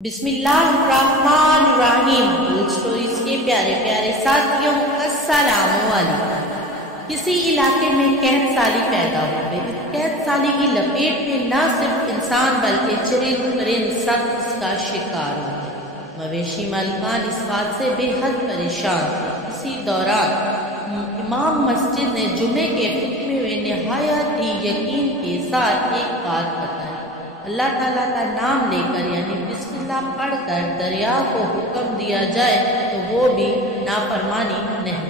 बिस्मिल्लाहिर्रहमानिर्रहीम। स्टोरीज के प्यारे प्यारे साथियों, अस्सलाम वालेकुम। किसी इलाके में कहत साली पैदा हो गई। इस कहत साली की लपेट में न सिर्फ इंसान बल्कि चरिंद परिंद सब इसका शिकार हो गए। मवेशी मालिकान इस बात से बेहद परेशान थे। इसी दौरान इमाम मस्जिद ने जुमे के खुतबे में निहायत ही यकीन के साथ एक बात बताई। अल्लाह ताला का नाम लेकर यानी बिस्मिल्लाह पढ़कर दरिया को हुक्म दिया जाए तो वो भी नाफरमानी नहीं।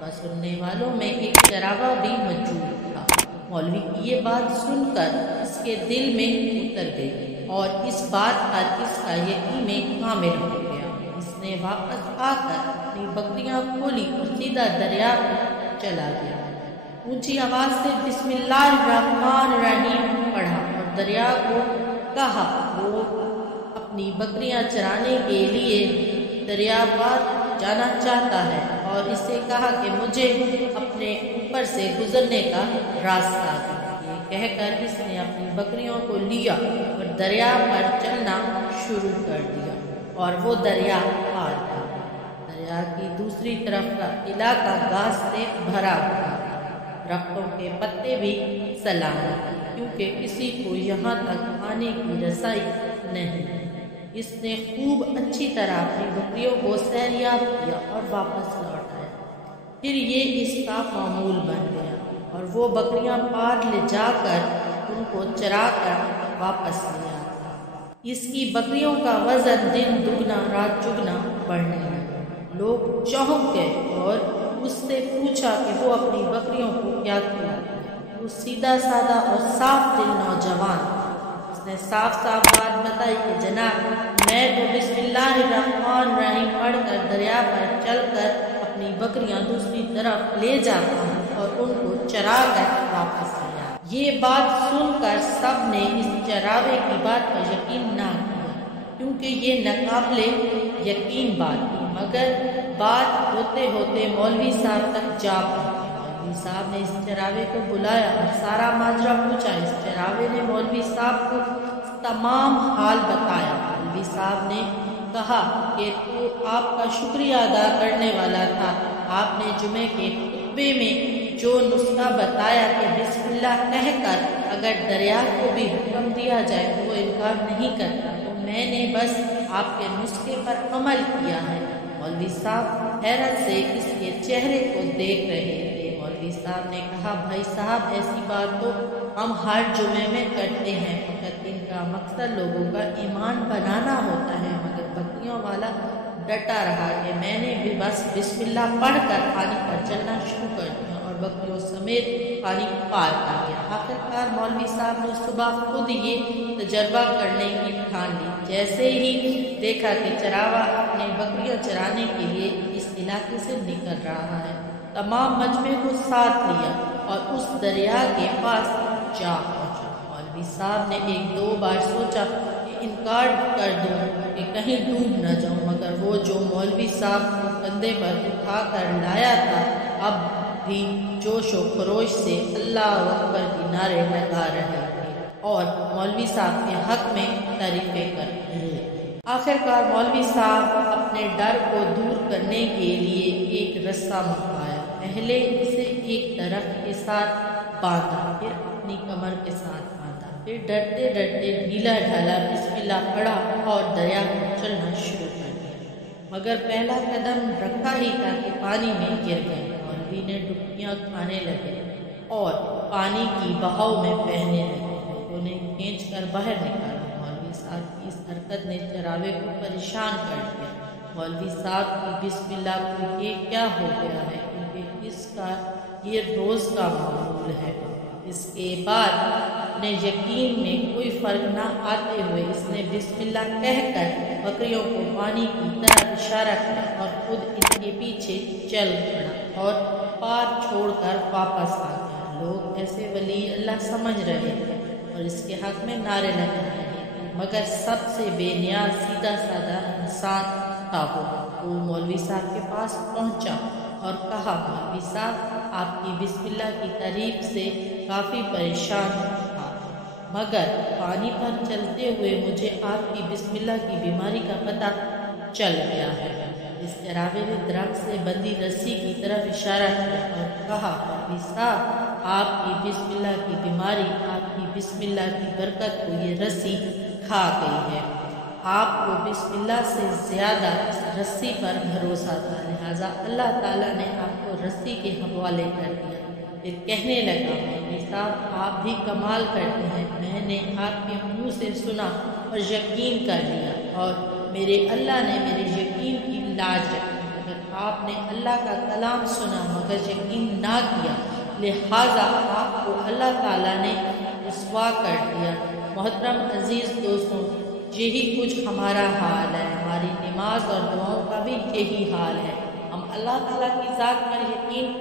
बस सुनने वालों में एक चरावा भी मौजूद था। मौलवी की ये बात सुनकर इसके दिल में उतर गई और इस बात पर इसका यकीन कामिल हो गया। इसने वापस आकर अपनी बकरियां खोली और सीधा दरिया चला गया। ऊंची आवाज से बिस्मिल्लाहिर्रहमानिर्रहीम पढ़ा और दरिया को कहा वो अपनी बकरियां चराने के लिए दरिया पार जाना चाहता है और इसे कहा कि मुझे अपने ऊपर से गुजरने का रास्ता दे। ये कहकर इसने अपनी बकरियों को लिया और दरिया पर चलना शुरू कर दिया और वो दरिया पार था। दरिया की दूसरी तरफ का इलाका घास से भरा हुआ, दरख्तों के पत्ते भी सलामत क्योंकि किसी को यहाँ तक आने की रसाई नहीं। इसने खूब अच्छी तरह अपनी बकरियों को सैरियाब किया और वापस लौट आया। फिर ये इसका मामूल बन गया और वो बकरियां पार ले जाकर उनको चरा कर वापस ले आता। इसकी बकरियों का वजन दिन दुगना रात चुगना बढ़ने लगा। लोग चौंक गए और उससे पूछा कि वो अपनी बकरियों को क्या खिलाता है। वो सीधा साधा और साफ दिल नौजवान। उसने साफ साफ बात बताई कि जनाब, मैं तो बिस्मिल्लाहिर्रहमानिर्रहीम पढ़कर दरिया पर चलकर अपनी बकरियां दूसरी तरफ ले जाता हूँ और उनको चरा कर वापस ले आता। ये बात सुनकर सब ने इस चरावे की बात पर यकीन ना किया क्योंकि ये नाकाबिले यकीन बात थी। मगर बात होते होते मौलवी साहब तक जा पहुंची। मौलवी साहब ने इस चरावे को बुलाया और सारा माजरा पूछा। इस चरावे ने मौलवी साहब को तमाम हाल बताया। मौलवी साहब ने कहा कि तो आपका शुक्रिया अदा करने वाला था। आपने जुमे के खुतबे में जो नुस्खा बताया कि बिस्मिल्लाह कहकर अगर दरिया को भी हुक्म दिया जाए तो वो इनकार नहीं करता, तो मैंने बस आपके नुस्खे पर अमल किया है। मौलवी साहब हैरत से इसके चेहरे को देख रहे थे। मौलवी साहब ने कहा, भाई साहब, ऐसी बात तो हम हर जुमे में करते हैं, मगर इनका मकसद लोगों का ईमान बनाना होता है। मगर बकरियों वाला डटा रहा कि मैंने भी बस बिस्मिल्लाह पढ़कर पानी पर चलना शुरू कर दिया और बकरियों समेत पानी पार कर गया। आखिरकार मौलवी साहब ने सुबह खुद ये तजर्बा करने की ठान ली। जैसे ही देखा कि चरावा अपने बकरियां चराने के लिए इस इलाके से निकल रहा है, तमाम मजमे को साथ लिया और उस दरिया के पास जा पहुंचा। मौलवी साहब ने एक दो बार सोचा कि इनकार कर दूं कि कहीं डूब न जाऊं, मगर वो जो मौलवी साहब को कंधे पर उठा कर लाया था अब भी जोश व खरोश से अल्लाह अकबर की नारे लगा रहे थे और मौलवी साहब के हक में तारीफें कर रहे। आखिरकार मौलवी साहब अपने डर को दूर करने के लिए एक रस्सा मंगाया। पहले इसे एक दरख्त के साथ बांधा, फिर अपनी कमर के साथ बांधा, फिर डरते डरते ढीला ढाला बिस्मिल्लाह पढ़ा और दरिया पर चलना शुरू कर दिया। मगर पहला कदम रखा ही था कि पानी में गिर गए। मौलवी ने डुबकियां खाने लगे और पानी की बहाव में बहने लगे। लोगों ने खींच कर बाहर निकाला। मौलवी साहब की इस हरकत ने चरावे को परेशान कर दिया। मौलवी साहब की बिस्मिल्लाह को ये क्या हो गया है, क्योंकि इसका ये रोज का मामूल है। इसके बाद अपने यकीन में कोई फर्क न आते हुए इसने बिस्मिल्लाह कहकर बकरियों को पानी की तरफ इशारा किया और खुद इनके पीछे चल पड़ा और पार छोड़कर वापस आ गया। लोग ऐसे वली अल्लाह समझ रहे थे और इसके हक में नारे लगा रहे थे, मगर सबसे बेनियाज सीधा साधा इंसान था वो मौलवी साहब के पास पहुंचा और कहा, मौलवी साहब, आपकी बिस्मिल्लाह की तारीफ से काफ़ी परेशान था। مگر پانی پر چلتے ہوئے مجھے آپ کی بسم اللہ کی بیماری کا پتہ چل گیا ہے۔ اس راوی نے درخت سے بندی رسی کی طرف اشارہ کیا اور کہا، مولوی صاحب، آپ کی بسم اللہ کی بیماری، آپ کی بسم اللہ کی برکت کو یہ رسی کھا گئی ہے۔ آپ کو بسم اللہ سے زیادہ اس رسی پر بھروسہ تھا، لہٰذا اللہ تعالیٰ نے آپ کو رسی کے حوالے کر دیا۔ پھر کہنے لگا، مولوی صاحب، آپ بھی کمال کرتے ہیں، میں نے آپ کے منہ سے سنا اور یقین کر لیا، اور میرے اللہ نے میرے یقین کی لاج رکھی، مگر آپ نے اللہ کا کلام سنا مگر یقین نہ کیا، لہٰذا آپ کو اللہ تعالیٰ نے رسوا کر دیا۔ محترم عزیز دوستوں، یہی کچھ ہمارا حال ہے، ہماری نماز اور دعاؤں کا بھی یہی حال ہے۔ ہم اللہ تعالیٰ کی ذات پر یقین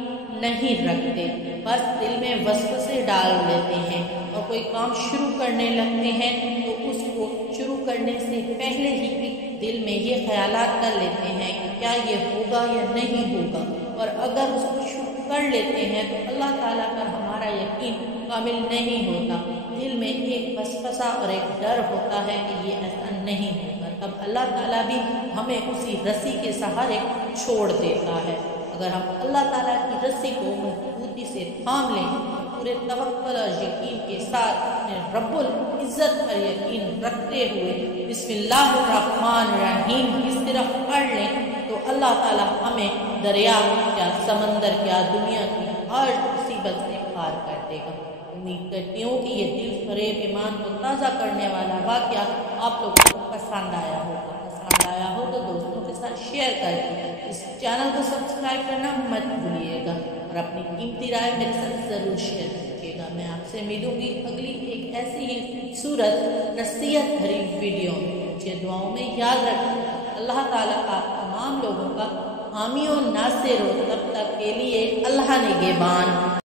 نہیں رکھتے، بس دل میں وسوسے ڈال دیتے ہیں اور کوئی کام شروع کرنے لگتے ہیں تو اس کو شروع کرنے سے پہلے ہی دل میں یہ خیالات کر لیتے ہیں کہ کیا یہ ہوگا یا نہیں ہوگا، اور اگر اس کو شروع کر لیتے ہیں تو اللہ تعالیٰ پر ہمارا یقین کامل نہیں ہوتا، دل میں ایک وسوسہ اور ایک ڈر ہوتا ہے کہ یہ ایسا نہیں ہوگا، تب اللہ تعالیٰ بھی ہمیں اسی رسی کے سہارے چھوڑ دیتا ہے۔ اگر ہم اللہ تعالیٰ کی رسی کو مضبوطی سے تھام لیں، پورے توکل اور یقین کے ساتھ اپنے رب العزت پر یقین رکھتے ہوئے بسم اللہ الرحمن الرحیم اس طرف پڑھ لیں تو اللہ تعالیٰ ہمیں دریا کیا، سمندر کیا، دنیا کی ہر مصیبت سے پار کر دے گا۔ امید کرتی ہوں کہ یہ دل فریب ایمان کو تازہ کرنے والا واقعہ آپ لوگوں کو پسند آیا ہوگا۔ ہو تو دوستوں کے ساتھ شیئر کر کے اس چینل کو سبسکرائب کرنا مت بھولیے گا، اور اپنی قیمتی رائے میرے ساتھ ضرور شیئر کیجیے گا۔ میں آپ سے امید ہوں گی اگلی ایک ایسی ہی خوبصورت نصیحت بھری ویڈیو میں مجھے دعاؤں میں یاد رکھیں۔ اللہ تعالیٰ آپ تمام لوگوں کا حامی و ناصر ہو، تب تک کے لیے اللہ نگہبان۔